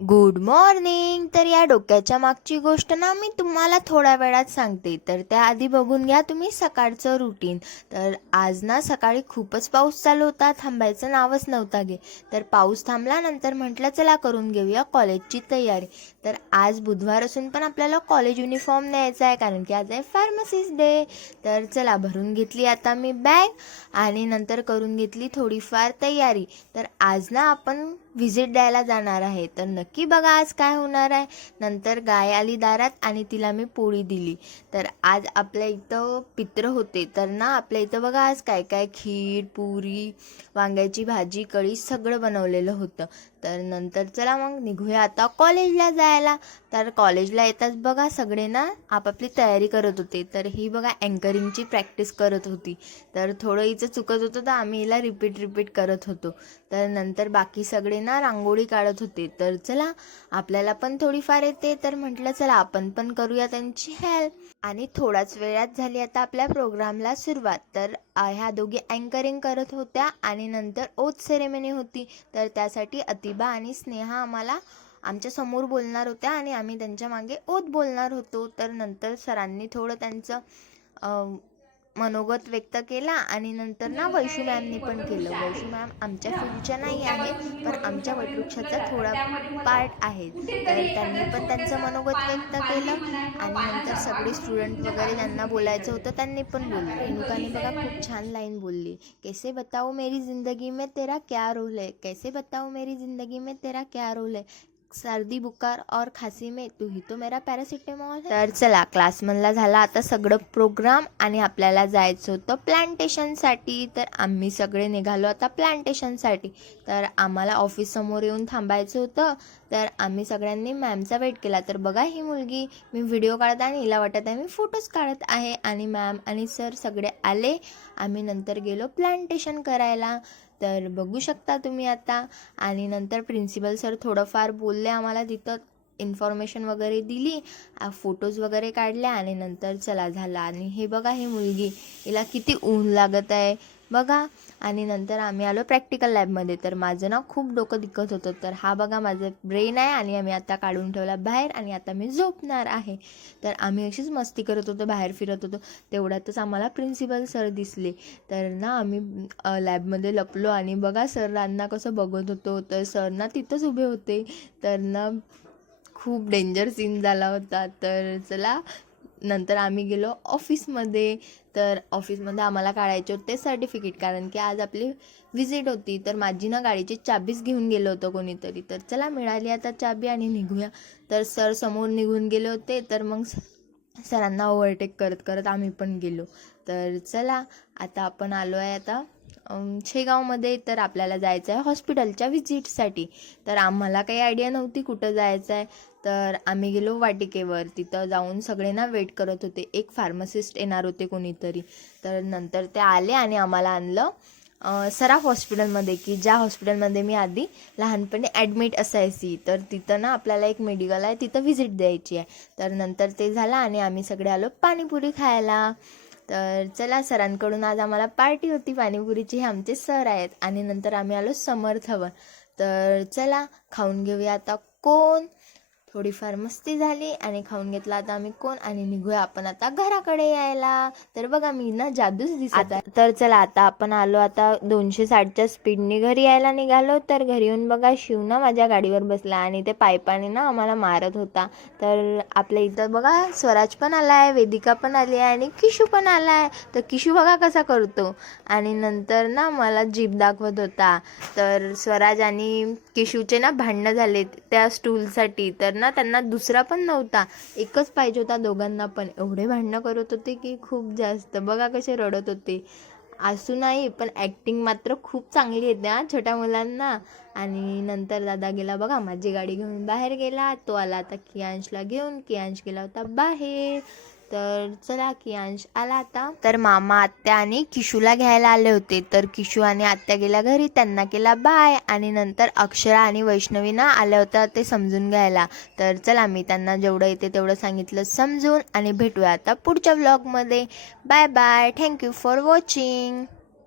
Good morning तर या डोक्याच्या मागची गोष्ट ना मी तुम्हाला थोड्या वेळात सांगते. तर त्याआधी बघून घ्या तुम्ही सकाळचं रुटीन तर आज ना सकाळी खूपच पाऊस चालू होता. थांबायचं नावच नव्हता घे. तर पाऊस थांबल्यानंतर म्हटलं चला करून घेऊया कॉलेजची तयारी. तर आज बुधवार असून पण आपल्याला कॉलेज युनिफॉर्म न्यायचा आहे कारण की आज आहे फार्मसिस्ट डे तर चला भरून घेतली आता मी बॅग आणि नंतर करून घेतली थोडीफार तयारी. तर आज ना आपण व्हिजिट द्यायला जाणार आहे. तर नक्की बघा आज काय होणार आहे. नंतर गाय आली दारात आणि तिला मी पोळी दिली. तर आज आपल्या इथं पित्र होते. तर ना आपल्या इथं बघा आज काय काय खीर पुरी वांग्याची भाजी कढी सगळं बनवलेलं होतं. तर नंतर चला मग निघूया आता कॉलेजला जायला. तर कॉलेजला येताच बघा सगळे ना आपापली तयारी करत होते. तर ही बघा अँकरिंगची प्रॅक्टिस करत होती. तर थोडं हिचं चुकत होतं तर आम्ही हिला रिपीट रिपीट करत होतो. तर नंतर बाकी सगळे ना रांगोळी काढत होते. तर चला आपल्याला पण थोडीफार येते. तर म्हटलं चला आपण पण करूया त्यांची हेल्प आणि थोड्याच वेळात झाली आता आपल्या प्रोग्रामला सुरुवात. तर ह्या दोघी अँकरिंग करत होत्या आणि नंतर ओथ सेरेमनी होती. तर त्यासाठी अतिबा आणि स्नेहा आम्हाला आमच्यासमोर बोलणार होत्या आणि आम्ही त्यांच्या मागे ओत बोलणार होतो. तर नंतर सरांनी थोडं त्यांचं मनोगत व्यक्त केला आणि नंतर ना वैशू मॅमनी पण केलं. वैशू मॅम आमच्या फील्डच्या नाही आहेत पण आमच्या वटवृक्षाचा थोडा पार्ट आहे तर त्यांनी पण त्यांचं मनोगत व्यक्त केलं आणि नंतर सगळे स्टुडंट वगैरे ज्यांना बोलायचं होतं त्यांनी पण बोललं. रेणुकाने बघा खूप छान लाईन बोलली. कैसे बताओ मेरी जिंदगी में तेरा क्या रोल है? कैसे बताओ मेरी जिंदगी में तेरा क्या रोल है? सर्दी बुखार और खासी में तू ही तो मेरा पॅरासिटेमॉल तर चला क्लासमधला झाला. आता सगळं प्रोग्राम आणि आपल्याला जायचं होतं प्लांटेशनसाठी तर आम्ही सगळे निघालो आता प्लांटेशनसाठी तर आम्हाला ऑफिससमोर येऊन थांबायचं होतं. तर आम्ही सगळ्यांनी मॅमचा वेट केला. तर बघा ही मुलगी मी व्हिडिओ काढत आणि हिला वाटत आहे मी फोटोज काढत आहे. आणि मॅम आणि सर सगळे आले. आम्ही नंतर गेलो प्लांटेशन करायला. तर बघू शकता तुम्ही आता. आणि नंतर प्रिन्सिपल सर थोडंफार बोलले आम्हाला तिथं इन्फॉर्मेशन वगैरे दिली फोटोज वगैरे काढल्या आणि नंतर चला झाला. आणि हे बघा ही मुलगी हिला किती ऊन लागत आहे. बघा. आणि नंतर आम्ही आलो प्रॅक्टिकल लॅबमध्ये तर माझं ना खूप डोकं दिक्कत होतं. तर हा बघा माझं ब्रेन आहे आणि आम्ही आता काढून ठेवला बाहेर आणि आता मी झोपणार आहे. तर आम्ही अशीच मस्ती करत होतो बाहेर फिरत होतो. तेवढ्यातच आम्हाला प्रिन्सिपल सर दिसले. तर ना आम्ही लॅबमध्ये लपलो आणि बघा सरांना कसं बघत होतो. तर सर ना तिथंच उभे होते. तर ना खूप डेंजर सीन झाला होता. तर चला नंतर आम्ही गेलो ऑफिसमध्ये. तर ऑफिसमध्ये आम्हाला काढायचे होते सर्टिफिकेट कारण की आज आपली व्हिजिट होती तर माझी ना गाडीची चाबीच घेऊन गेलं होतं कोणीतरी. तर चला मिळाली आता चाबी आणि निघूया. तर सर समोर निघून गेले होते तर मग स- सरांना ओव्हरटेक करत करत आम्ही पण गेलो. तर चला आता आपण आलो आहे आता शेगावमध्ये तर आपल्याला जायचं आहे हॉस्पिटलच्या व्हिजिटसाठी. तर आम्हाला काही आयडिया नव्हती कुठं जायचं आहे तर आम्ही गेलो वाटिकेवर. तिथं जाऊन सगळे ना वेट करत होते. एक फार्मसिस्ट येणार होते कोणीतरी. तर नंतर ते आले आणि आम्हाला आणलं. सराफ हॉस्पिटलमध्ये की ज्या हॉस्पिटलमध्ये मी आधी लहानपणी ॲडमिट असायची तर तिथं ना आपल्याला एक मेडिकल आहे तिथं व्हिजिट द्यायची आहे. तर नंतर ते झालं आणि आम्ही सगळे आलो पाणीपुरी खायला. तर चला सरांकडून आज आम्हाला पार्टी होती पाणीपुरीची. हे आमचे सर आहेत आणि नंतर आम्ही आलो समर्थवर. तर चला खाऊन घेऊया आता कोण थोडीफार मस्ती झाली आणि खाऊन घेतला. आता आम्ही कोण? आणि निघूया आपण आता घराकडे यायला. तर बघा मी ना जादूच दिसत आहे. तर चला आता आपण आलो. आता दोनशे साठच्या स्पीडने घरी यायला निघालो. तर घरी येऊन बघा शिव ना माझ्या गाडीवर बसला आणि ते पायपाने ना आम्हाला मारत होता. तर आपल्या इथं बघा स्वराज पण आला आहे वेदिका पण आली आहे आणि किशू पण आला आहे तर किशू बघा कसा करतो. आणि नंतर ना मला जीप दाखवत होता. तर स्वराज आणि किशूचे ना भांडणं झाले त्या स्टूलसाठी तर ना त्यांना दुसरा पण नव्हता. एकच पाहिजे होता दोघांना पण. एवढे भांडणं करत होते की खूप जास्त. बघा कसे रडत होते. असू नाही पण ॲक्टिंग मात्र खूप चांगली येते हा छोट्या मुलांना. आणि नंतर दादा गेला बघा माझी गाडी घेऊन बाहेर गेला. तो आला आता कियांशला घेऊन. कियांश गेला होता बाहेर. तर चला की अंश आला आता. तर मामा आत्या आणि किशूला घ्यायला आले होते. तर किशू आणि आत्या गेल्या घरी त्यांना केला बाय आणि नंतर अक्षरा आणि वैष्णवी ना आल्या होत्या ते समजून घ्यायला. तर चला मी त्यांना जेवढं येते तेवढं सांगितलं समजून आणि भेटूया आता पुढच्या व्लॉगमध्ये bye bye thank you for watching